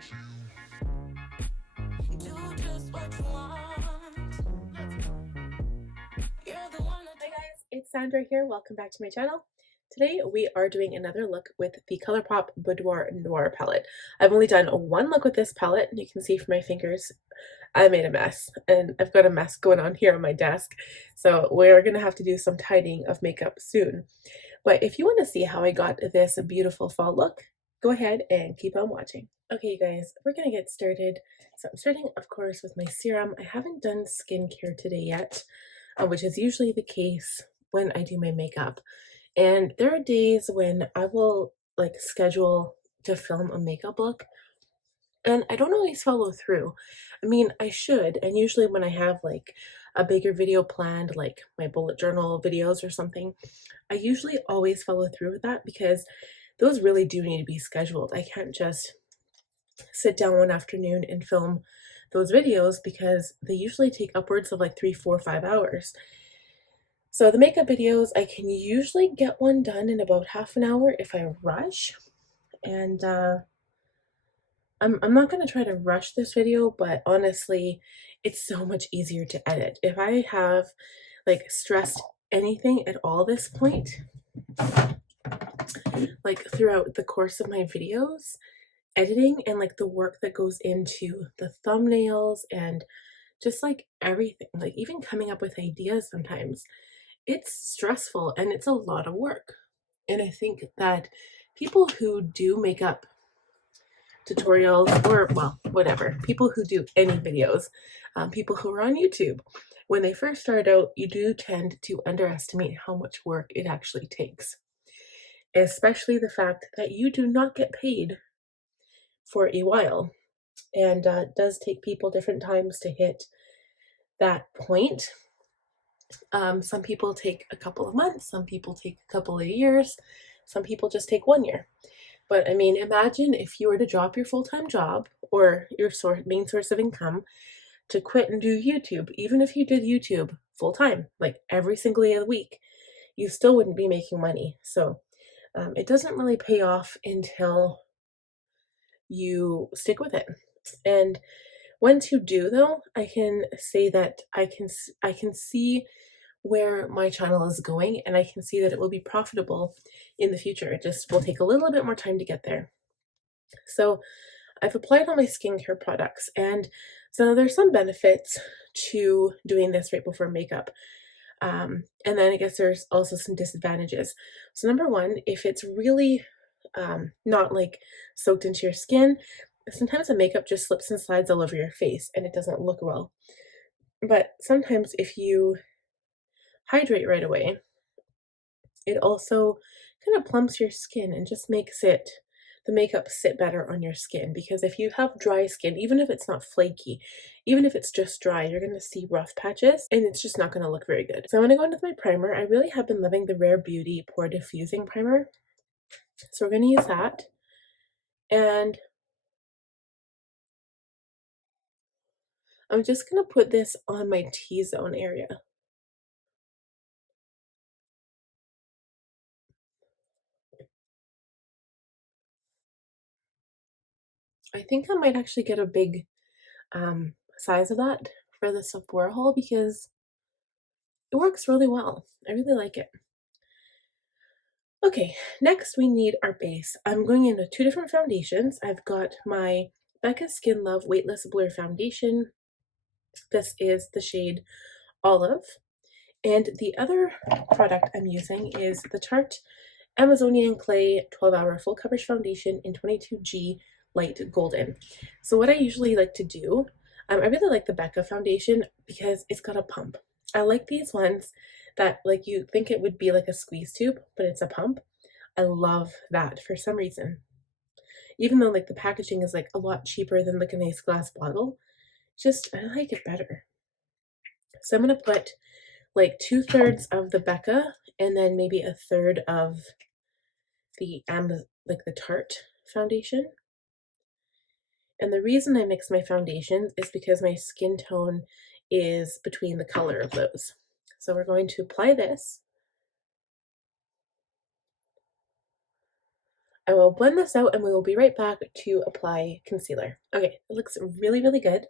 Hi guys, it's Sandra here. Welcome back to my channel. Today we are doing another look with the Colourpop Boudoir Noir palette. I've only done one look with this palette, and you can see from my fingers I made a mess, and I've got a mess going on here on my desk, so we're gonna have to do some tidying of makeup soon. But if you want to see how I got this beautiful fall look, go ahead and keep on watching. Okay, you guys, we're gonna get started. So I'm starting, of course, with my serum. I haven't done skincare today yet, which is usually the case when I do my makeup. And there are days when I will like schedule to film a makeup look and I don't always follow through. I mean, I should, and usually when I have like a bigger video planned, like my bullet journal videos or something, I usually always follow through with that because those really do need to be scheduled. I can't just sit down one afternoon and film those videos because they usually take upwards of like 3, 4, 5 hours. So the makeup videos, I can usually get one done in about half an hour if I rush. And I'm not going to try to rush this video, but honestly, it's so much easier to edit. If I have like stressed anything at all this point, like throughout the course of my videos, editing and like the work that goes into the thumbnails and just like everything, like even coming up with ideas sometimes, it's stressful and it's a lot of work. And I think that people who do makeup tutorials or, well, whatever, people who do any videos, people who are on YouTube, when they first start out, you do tend to underestimate how much work it actually takes. Especially the fact that you do not get paid for a while. And it does take people different times to hit that point. Some people take a couple of months, some people take a couple of years, some people just take 1 year. But I mean, imagine if you were to drop your full-time job or your main source of income to quit and do YouTube. Even if you did YouTube full-time, like every single day of the week, you still wouldn't be making money. So it doesn't really pay off until you stick with it. And once you do, though, I can say that I can see where my channel is going, and I can see that it will be profitable in the future. It just will take a little bit more time to get there. So I've applied all my skincare products, and so there's some benefits to doing this right before makeup. And then I guess there's also some disadvantages. So number one, if it's really not like soaked into your skin, sometimes the makeup just slips and slides all over your face and it doesn't look well. But sometimes if you hydrate right away, it also kind of plumps your skin and just makes the makeup sit better on your skin. Because if you have dry skin, even if it's not flaky, even if it's just dry, you're going to see rough patches and it's just not going to look very good. So I'm going to go into my primer. I really have been loving the Rare Beauty Pore Diffusing Primer. So we're going to use that. And I'm just going to put this on my T-zone area. I think I might actually get a big size of that for the Sephora haul because it works really well. I really like it. Okay, next we need our base. I'm going into 2 different foundations. I've got my Becca Skin Love Weightless Blur Foundation. This is the shade Olive. And the other product I'm using is the Tarte Amazonian Clay 12-Hour Full Coverage Foundation in 22G Light Golden. So what I usually like to do, I really like the Becca foundation because it's got a pump. I like these ones that like you think it would be like a squeeze tube, but it's a pump. I love that for some reason. Even though like the packaging is like a lot cheaper than like a nice glass bottle, just I like it better. So I'm gonna put like 2/3 of the Becca and then maybe 1/3 of the the Tarte foundation. And the reason I mix my foundations is because my skin tone is between the color of those. So we're going to apply this. I will blend this out and we will be right back to apply concealer. Okay, it looks really, really good.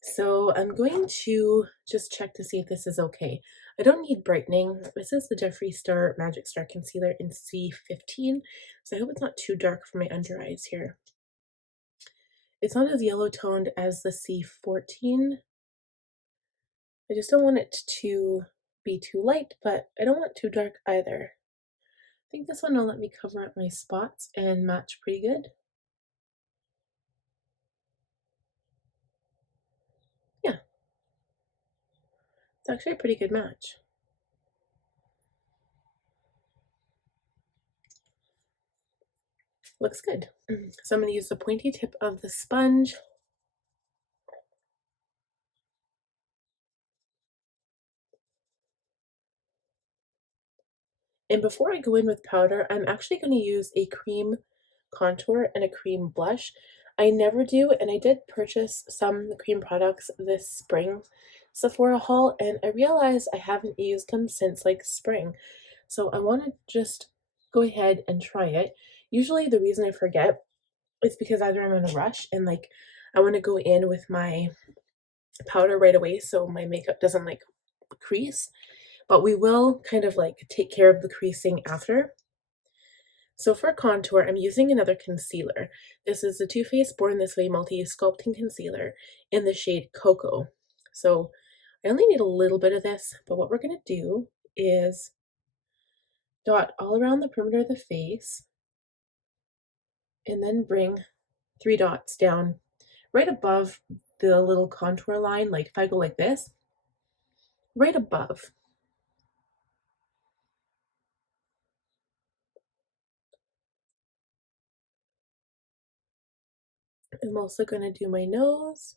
So I'm going to just check to see if this is okay. I don't need brightening. This is the Jeffree Star Magic Star Concealer in C15. So I hope it's not too dark for my under eyes here. It's not as yellow toned as the C14. I just don't want it to be too light, but I don't want too dark either. I think this one will let me cover up my spots and match pretty good. Yeah, it's actually a pretty good match. Looks good. So I'm going to use the pointy tip of the sponge. And before I go in with powder, I'm actually going to use a cream contour and a cream blush. I never do, and I did purchase some cream products this spring Sephora haul, and I realized I haven't used them since like spring. So I want to just go ahead and try it. Usually the reason I forget is because either I'm in a rush and like I want to go in with my powder right away so my makeup doesn't like crease, but we will kind of like take care of the creasing after. So for contour, I'm using another concealer. This is the Too Faced Born This Way Multi-Use Sculpting Concealer in the shade Cocoa. So I only need a little bit of this, but what we're going to do is dot all around the perimeter of the face and then bring 3 dots down right above the little contour line. Like if I go like this, right above. I'm also going to do my nose.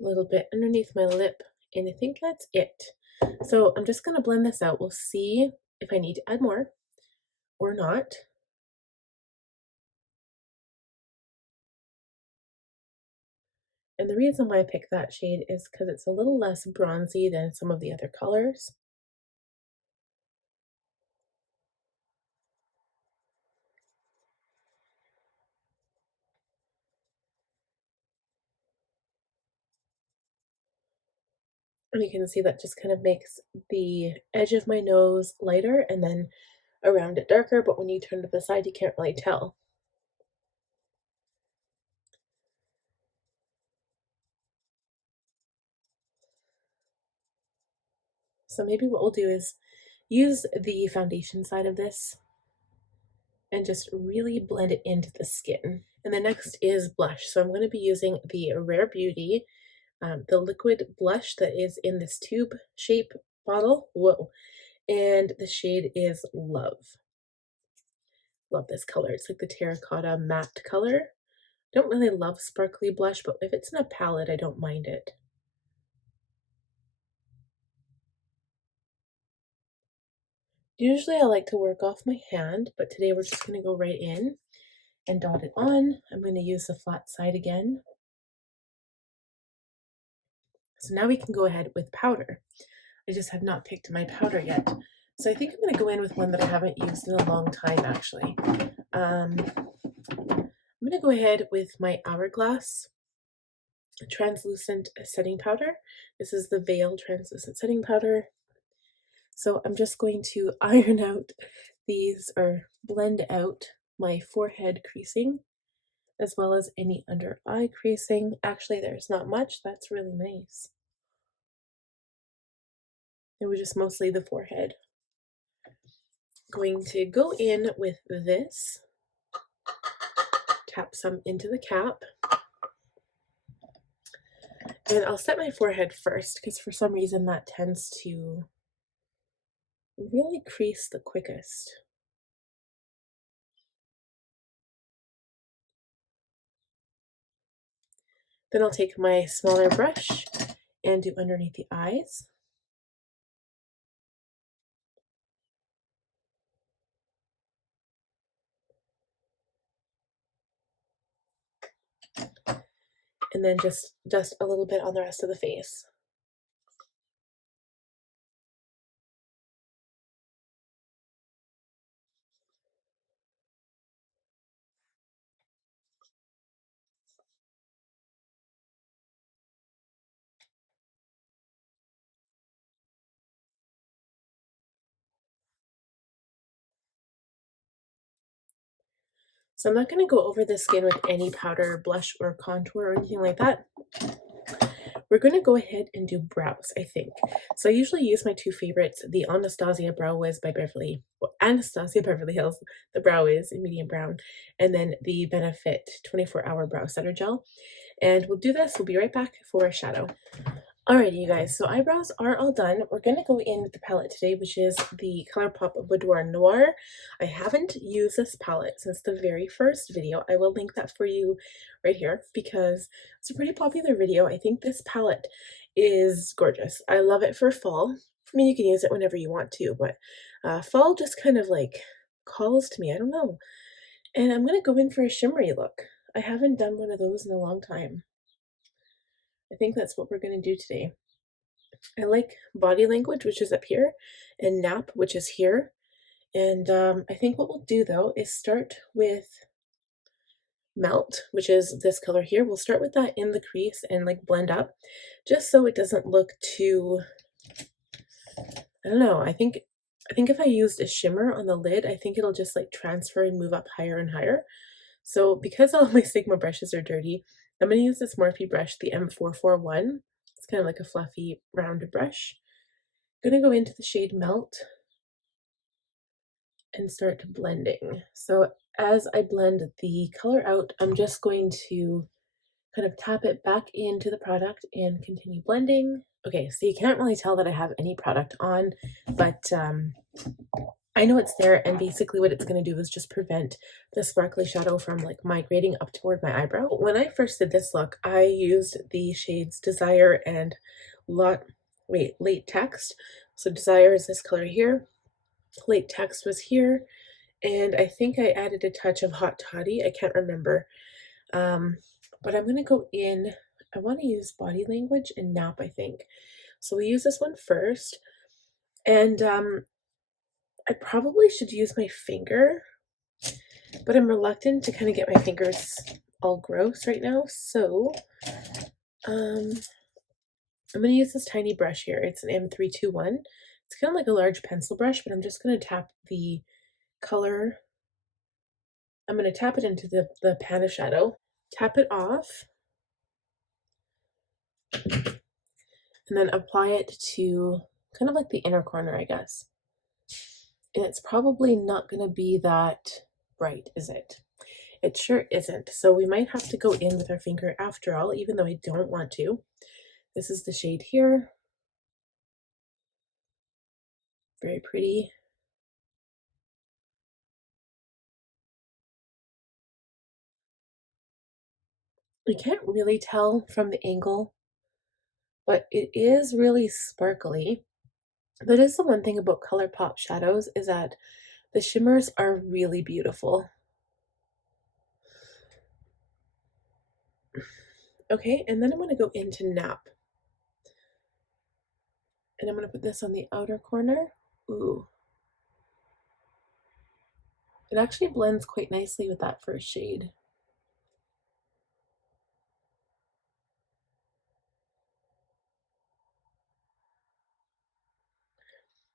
A little bit underneath my lip, and I think that's it. So I'm just going to blend this out. We'll see if I need to add more or not. And the reason why I picked that shade is because it's a little less bronzy than some of the other colors. And you can see that just kind of makes the edge of my nose lighter and then around it darker, but when you turn to the side, you can't really tell. So maybe what we'll do is use the foundation side of this and just really blend it into the skin. And the next is blush. So I'm going to be using the Rare Beauty, the liquid blush that is in this tube shape bottle. Whoa. And the shade is Love. Love this color. It's like the terracotta matte color. Don't really love sparkly blush, but if it's in a palette, I don't mind it. Usually I like to work off my hand, but today we're just going to go right in and dot it on. I'm going to use the flat side again. So now we can go ahead with powder. I just have not picked my powder yet. So I think I'm going to go in with one that I haven't used in a long time, actually. I'm going to go ahead with my Hourglass translucent setting powder. This is the Veil translucent setting powder. So I'm just going to iron out these, or blend out my forehead creasing as well as any under eye creasing. Actually, there's not much. That's really nice. It was just mostly the forehead. Going to go in with this, tap some into the cap, and I'll set my forehead first because for some reason that tends to really crease the quickest. Then I'll take my smaller brush and do underneath the eyes. And then just dust a little bit on the rest of the face. So I'm not going to go over the skin with any powder, blush, or contour or anything like that. We're going to go ahead and do brows, I think. So I usually use my two favorites, the Anastasia Brow Wiz by Anastasia Beverly Hills, the Brow Wiz in medium brown, and then the Benefit 24-Hour Brow Setter Gel. And we'll do this. We'll be right back for a shadow. Alrighty, you guys, so eyebrows are all done. We're going to go in with the palette today, which is the Colorpop Boudoir Noir. I haven't used this palette since the very first video. I will link that for you right here because it's a pretty popular video. I think this palette is gorgeous. I love it for fall. I mean, you can use it whenever you want to, but fall just kind of like calls to me. I don't know. And I'm going to go in for a shimmery look. I haven't done one of those in a long time. I think that's what we're going to do today. I like Body Language, which is up here, and Nap, which is here. And I think what we'll do, though, is start with Melt, which is this color here. We'll start with that in the crease and like blend up, just so it doesn't look too, I don't know, I think if I used a shimmer on the lid, I think it'll just like transfer and move up higher and higher. So because all of my Sigma brushes are dirty, I'm going to use this Morphe brush, the M441. It's kind of like a fluffy, rounded brush. I'm going to go into the shade Melt and start blending. So as I blend the color out, I'm just going to kind of tap it back into the product and continue blending. Okay, so you can't really tell that I have any product on, but I know it's there, and basically what it's going to do is just prevent the sparkly shadow from like migrating up toward my eyebrow. When I first did this look, I used the shades Desire and Late Text. So Desire is this color here, Late Text was here, and I think I added a touch of Hot Toddy. I can't remember. But I'm going to go in, I want to use Body Language and Nap, I think. So we use this one first, and I probably should use my finger, but I'm reluctant to kind of get my fingers all gross right now. So I'm going to use this tiny brush here. It's an M321. It's kind of like a large pencil brush, but I'm just going to tap the color. I'm going to tap it into the pan of shadow, tap it off, and then apply it to kind of like the inner corner, I guess. And it's probably not going to be that bright, is it? It sure isn't. So we might have to go in with our finger after all, even though I don't want to. This is the shade here. Very pretty. You can't really tell from the angle, but it is really sparkly. That is the one thing about Colourpop shadows, is that the shimmers are really beautiful. Okay, and then I'm going to go into Nap. And I'm going to put this on the outer corner. Ooh. It actually blends quite nicely with that first shade.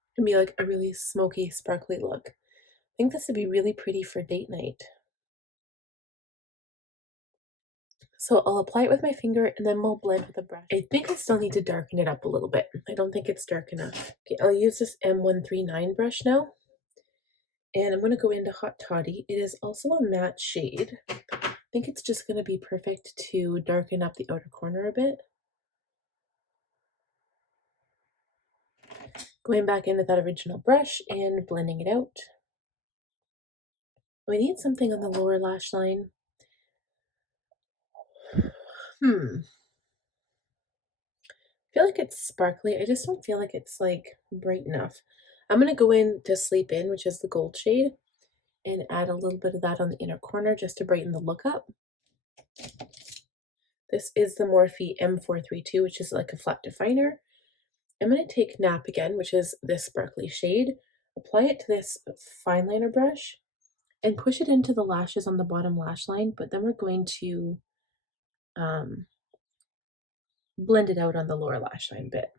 It can be like a really smoky, sparkly look. I think this would be really pretty for date night. So I'll apply it with my finger and then we'll blend with a brush. I think I still need to darken it up a little bit. I don't think it's dark enough. Okay, I'll use this M139 brush now. And I'm going to go into Hot Toddy. It is also a matte shade. I think it's just going to be perfect to darken up the outer corner a bit. Going back in with that original brush and blending it out. We need something on the lower lash line. I feel like it's sparkly. I just don't feel like it's like bright enough. I'm going to go in to Sleep In, which is the gold shade, and add a little bit of that on the inner corner just to brighten the look up. This is the Morphe M432, which is like a flat definer. I'm going to take Nap again, which is this sparkly shade, apply it to this fine liner brush, and push it into the lashes on the bottom lash line, but then we're going to blend it out on the lower lash line bit.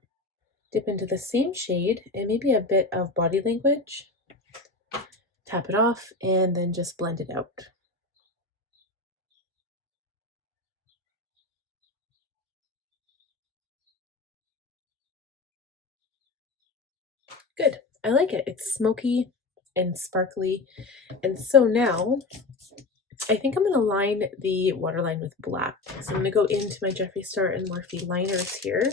Dip into the same shade and maybe a bit of Body Language, tap it off, and then just blend it out. Good. I like it. It's smoky and sparkly. And so now I think I'm going to line the waterline with black. So I'm going to go into my Jeffree Star and Morphe liners here.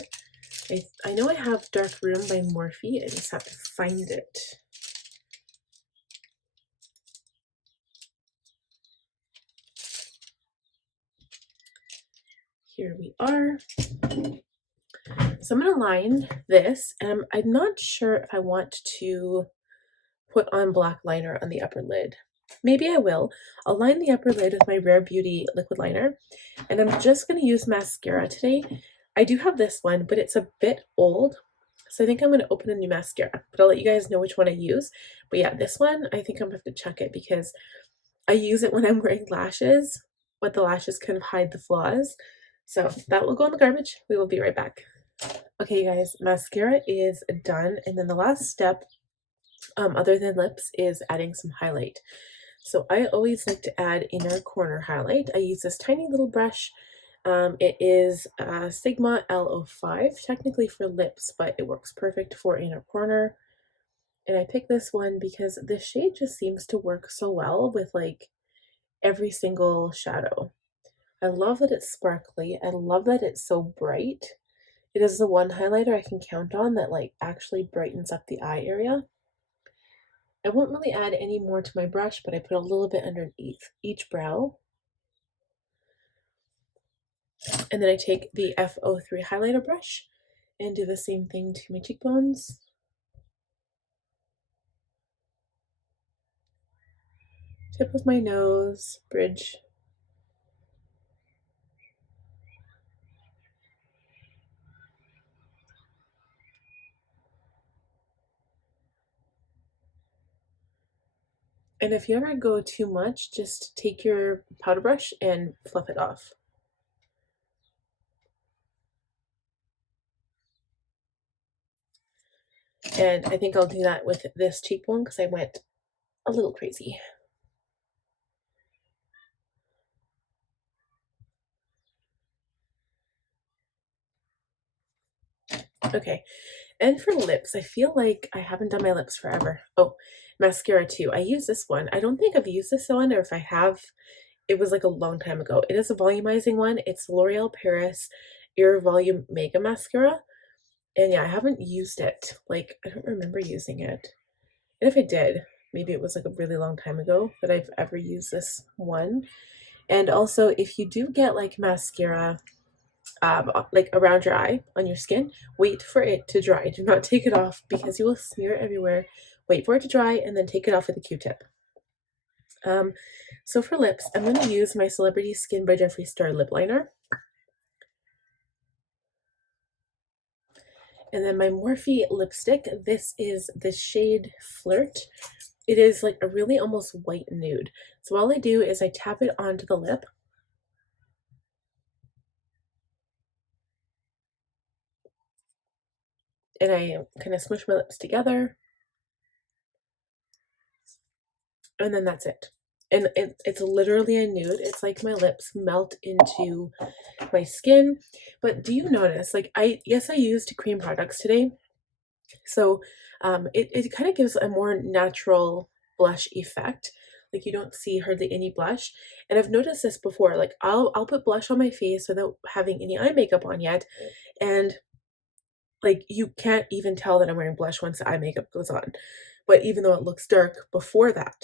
I know I have Dark Room by Morphe. I just have to find it. Here we are. So I'm going to line this, and I'm not sure if I want to put on black liner on the upper lid. Maybe I will. I'll line the upper lid with my Rare Beauty liquid liner, and I'm just going to use mascara today. I do have this one, but it's a bit old, so I think I'm going to open a new mascara, but I'll let you guys know which one I use. But yeah, this one, I think I'm going to have to check it because I use it when I'm wearing lashes, but the lashes kind of hide the flaws. So that will go in the garbage. We will be right back. Okay, you guys, mascara is done, and then the last step, other than lips, is adding some highlight. So I always like to add inner corner highlight. I use this tiny little brush. It is Sigma L05, technically for lips, but it works perfect for inner corner. And I picked this one because this shade just seems to work so well with like every single shadow. I love that it's sparkly. I love that it's so bright. It is the one highlighter I can count on that like actually brightens up the eye area. I won't really add any more to my brush, but I put a little bit underneath each brow. And then I take the F03 highlighter brush and do the same thing to my cheekbones. Tip of my nose, bridge. And if you ever go too much, just take your powder brush and fluff it off. And I think I'll do that with this cheekbone because I went a little crazy. Okay, and for lips, I feel like I haven't done my lips forever. Oh, mascara too. I use this one. I don't think I've used this one, or if I have, it was like a long time ago. It is a volumizing one. It's L'Oreal Paris Air Volume Mega Mascara. And yeah, I haven't used it. Like, I don't remember using it. And if I did, maybe it was like a really long time ago that I've ever used this one. And also, if you do get like mascara like around your eye on your skin, wait for it to dry. Do not take it off because you will smear it everywhere. Wait for it to dry and then take it off with a Q-tip. So for lips, I'm going to use my Celebrity Skin by Jeffree Star lip liner. And then my Morphe lipstick. This is the shade Flirt. It is like a really almost white nude. So all I do is I tap it onto the lip. And I kind of smush my lips together. And then that's it. And it's literally a nude. It's like my lips melt into my skin. But do you notice, like yes, I used cream products today. So it kind of gives a more natural blush effect. Like you don't see hardly any blush. And I've noticed this before. Like I'll put blush on my face without having any eye makeup on yet. And like you can't even tell that I'm wearing blush once the eye makeup goes on. But even though it looks dark before that.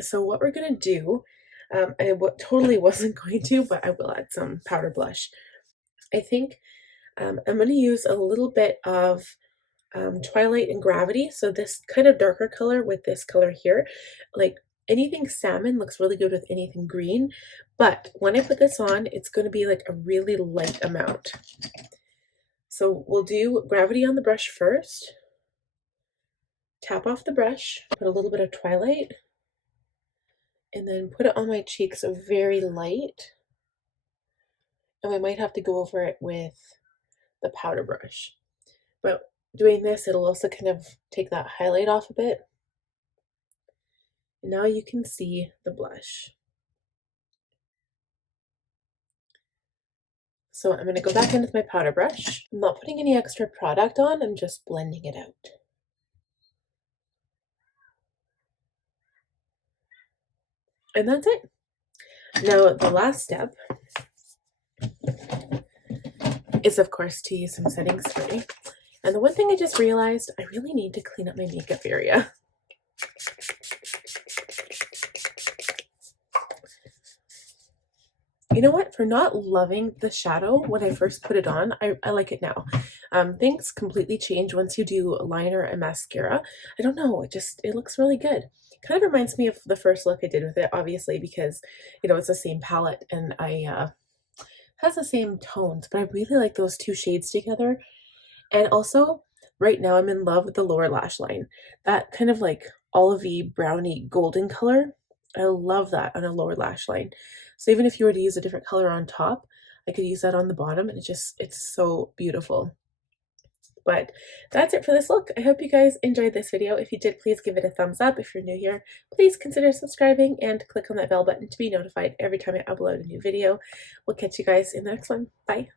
So what we're gonna do, totally wasn't going to, but I will add some powder blush. I think I'm gonna use a little bit of Twilight and Gravity. So this kind of darker color with this color here, like anything salmon looks really good with anything green. But when I put this on, it's going to be like a really light amount. So we'll do Gravity on the brush first. Tap off the brush, put a little bit of Twilight, and then put it on my cheeks very light. And I might have to go over it with the powder brush. But doing this, it'll also kind of take that highlight off a bit. And now you can see the blush. So I'm going to go back in with my powder brush. I'm not putting any extra product on, I'm just blending it out. And that's it. Now, the last step is, of course, to use some setting spray. And the one thing I just realized, I really need to clean up my makeup area. You know what? For not loving the shadow when I first put it on, I like it now. Things completely change once you do liner and mascara. I don't know, it looks really good. Kind of reminds me of the first look I did with it, obviously, because, you know, it's the same palette and has the same tones, but I really like those two shades together. And also, right now I'm in love with the lower lash line. That kind of like olivey, browny, golden color. I love that on a lower lash line. So even if you were to use a different color on top, I could use that on the bottom, and it's so beautiful. But that's it for this look. I hope you guys enjoyed this video. If you did, please give it a thumbs up. If you're new here, please consider subscribing and click on that bell button to be notified every time I upload a new video. We'll catch you guys in the next one. Bye.